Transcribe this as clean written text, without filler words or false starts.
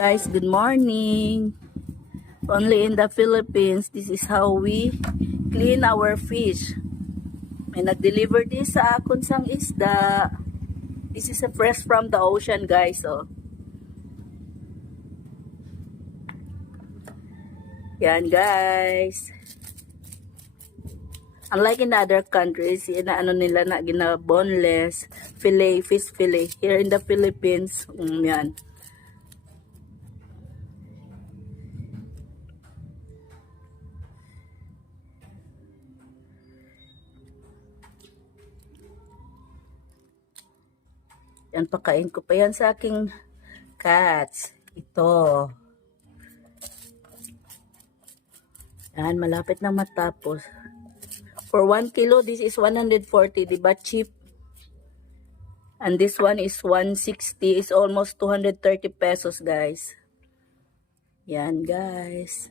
Guys, good morning. Only in the Philippines, this is how we clean our fish. May nag-deliver this sa akon sang isda. This is a fresh from the ocean, guys. Oh. Yan, guys. Unlike in other countries, ano nila na boneless fillet, fish fillet. Here in the Philippines, yan. Yan, pakain ko pa yan sa aking cats. Ito. Yan, malapit na matapos. For 1 kilo, this is 140. Diba cheap? And this one is 160. It's almost 230 pesos, guys. Yan, guys.